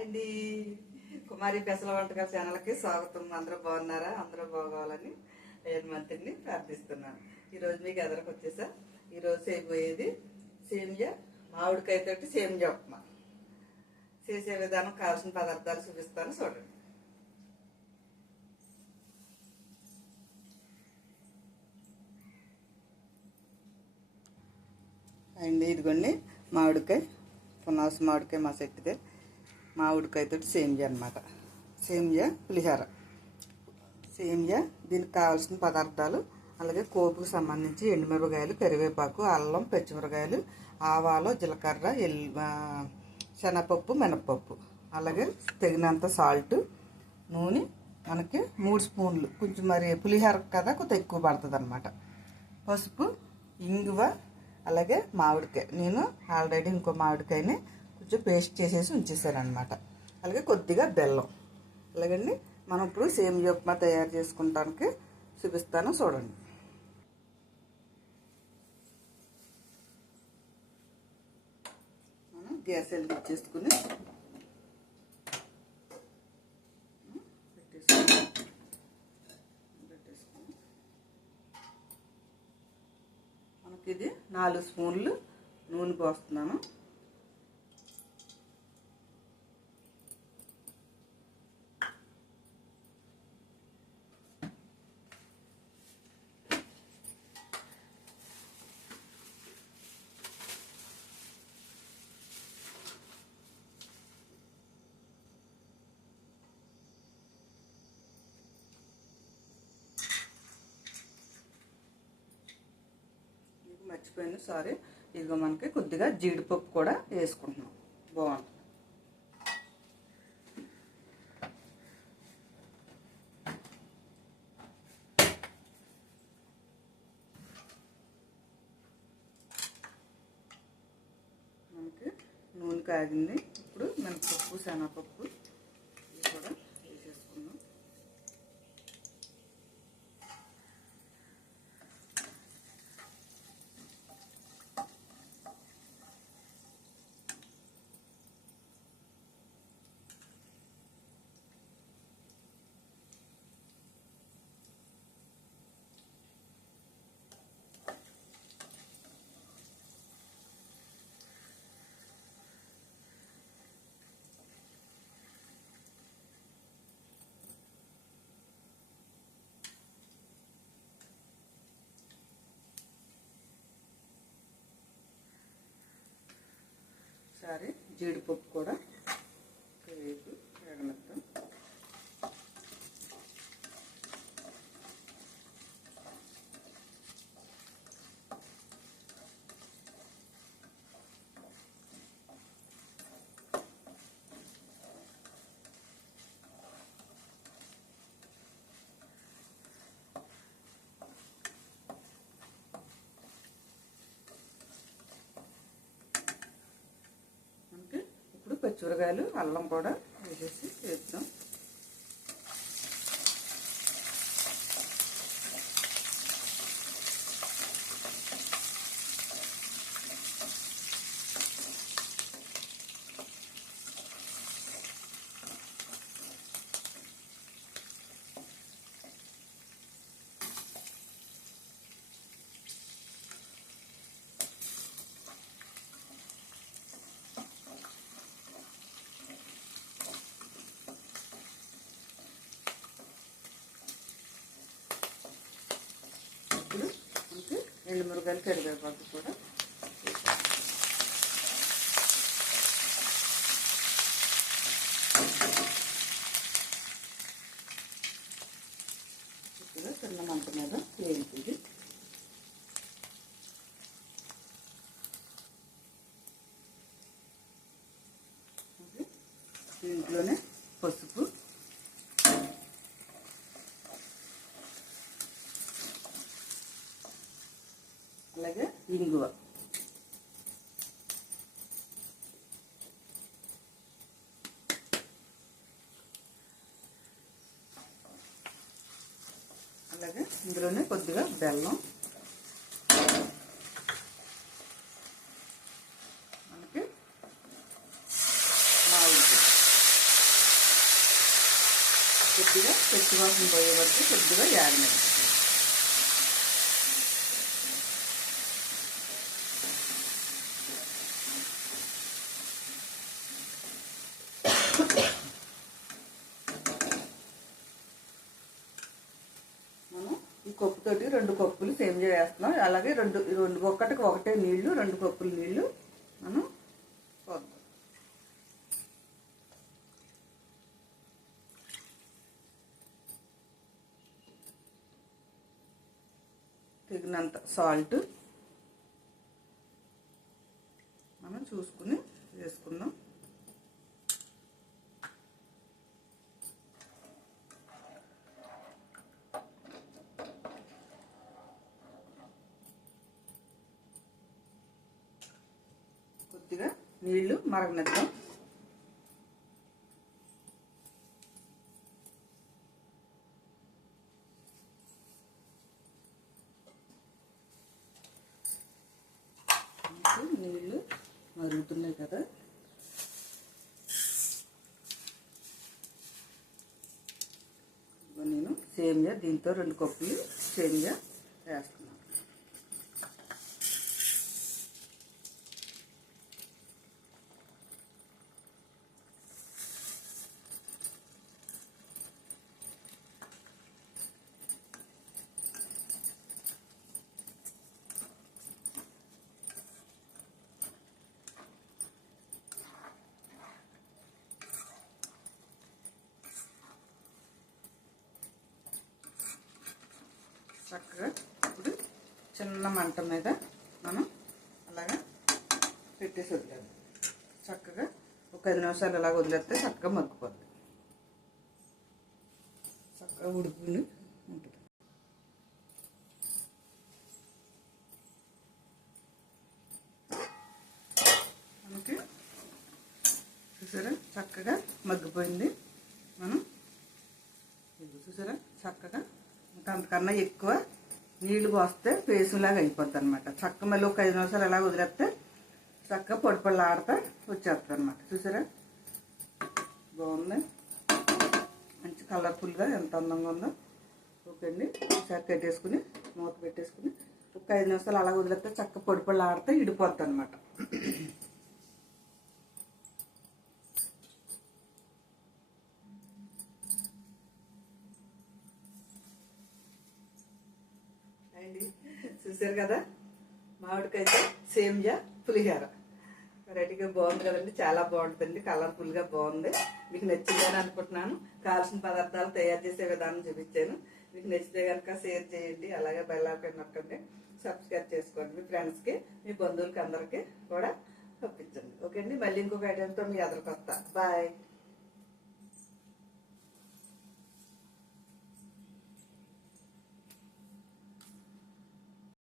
అండి కుమారి పెసల వంటకాల ఛానల్కి స్వాగతం. అందరూ బాగున్నారా? అందరూ బాగోవాలని నేను మంత్రిని ప్రార్థిస్తున్నాను. ఈరోజు మీకు ఎదురుకు వచ్చేసా. ఈరోజు చేయబోయేది సేమియా మామిడికాయతోటి సేమియా ఉప్మా. చేసే విధానం కావాల్సిన పదార్థాలు చూపిస్తాను, చూడండి. అండి ఇదిగోండి మామిడికాయ, పునాసు మామిడికాయ మా చెట్టుదే. మామిడికాయతో సేమియా అనమాట. సేమియా పులిహోర. సేమియా దీనికి కావాల్సిన పదార్థాలు, అలాగే కోపుకు సంబంధించి ఎండుమిరపకాయలు, కరివేపాకు, అల్లం, పచ్చిమిరకాయలు, ఆవాలు, జీలకర్ర, శనగపప్పు, మినపప్పు, అలాగే తగినంత సాల్ట్, నూనె మనకి 3 స్పూన్లు. కొంచెం మరి పులిహోర కదా కొంచెం ఎక్కువ పడుతుంది అనమాట. పసుపు, ఇంగువ, అలాగే మామిడికాయ. నేను ఆల్రెడీ ఇంకో మామిడికాయని కొంచెం పేస్ట్ చేసేసి ఉంచేసాను అనమాట. అలాగే కొద్దిగా బెల్లం. అలాగండి మనం ఇప్పుడు సేమియా ఉప్మా తయారు చేసుకుంటానికి చూపిస్తాను, చూడండి. మనం గ్యాస్ వెలిగించేసుకుని మనకి ఇది 4 స్పూన్లు నూనె పోస్తున్నాను. మర్చిపోయాను, సారీ. ఇదిగో మనకి కొద్దిగా జీడిపప్పు కూడా వేసుకుంటున్నాం, బాగుంటుంది. మనకి నూనె కాగింది. ఇప్పుడు మినపప్పు, శనగపప్పు కూడా వేసేసుకున్నాం. సరే, జీడిపప్పు కూడా వేసి వేగనిద్దాం. పచ్చిమిరకాయలు, అల్లం కూడా వేసేసి వేద్దాం. ఎండుమిరపకాయలు, కరివేపాకు కూడా ఇప్పుడు చిన్న మంట మీద వేయించింది. దీంట్లోనే పసుపు, అలాగే ఇంగువ, అలాగే ఇందులోనే కొద్దిగా బెల్లం, మనకి మామిడి కొద్దిగా పచ్చివాసన పోయే వరకు కొద్దిగా యాగనివ్వండి. మనం ఈ కప్పుతోటి 2 కప్పులు సేమియా వేస్తున్నాం. అలాగే ఒక్కటికి ఒకటే నీళ్లు, 2 కప్పులు నీళ్లు మనం పోద్దాం. తగినంత సాల్ట్ మనం చూసుకుని వేసుకుందాం. కొద్దిగా నీళ్లు మరగనిద్దాం. నీళ్ళు మరుగుతున్నాయి కదా, నేను సేమియా దీంతో 2 కప్పులు సేమియా వేస్తున్నాను. చక్కగా ఇప్పుడు చిన్న మంట మీద మనం అలాగా పెట్టేసి వదిలేదు. చక్కగా ఒక 5 నిమిషాలు అలాగ వదిలేస్తే చక్కగా మగ్గిపోతుంది, చక్కగా ఉడుకుని ఉంటుంది. మనకి చూసారా చక్కగా మగ్గిపోయింది. మనం చూసారా చక్కగా అంతకన్నా ఎక్కువ నీళ్లు పోస్తే పేసులాగా అయిపోద్ది అనమాట. చక్క మళ్ళీ ఒక 5 నిమిషాలు ఎలా వదిలేస్తే చక్కగా పొడి ఆడతా వచ్చేస్తుంది అనమాట. చూసారా బాగుంది, మంచి కలర్ఫుల్గా ఎంత అందంగా ఉందో. ఓకే అండి, ఒకసారి పెట్టేసుకుని మూత పెట్టేసుకుని ఒక 5 నిమిషాలు అలా వదిలేస్తే చక్క పొడి ఆడితే ఇడిపోద్ది అనమాట. చూసారు కదా మామిడికాయ సేమియా పులిహోర వెరైటీగా బాగుంది కదండి, చాలా బాగుంటుందండి, కలర్ఫుల్గా బాగుంది. మీకు నచ్చిందని అనుకుంటున్నాను. కావాల్సిన పదార్థాలు తయారు చేసే విధానం చూపించాను. మీకు నచ్చితే కనుక షేర్ చేయండి, అలాగే బెల్ ఐకాన్ నొక్కండి, సబ్స్క్రైబ్ చేసుకోండి. మీ ఫ్రెండ్స్కి మీ బంధువులకి అందరికీ కూడా పంపించండి. ఓకే అండి, మళ్ళీ ఇంకొక ఐటెంతో మీ ఎదురుకు వస్తా. బాయ్.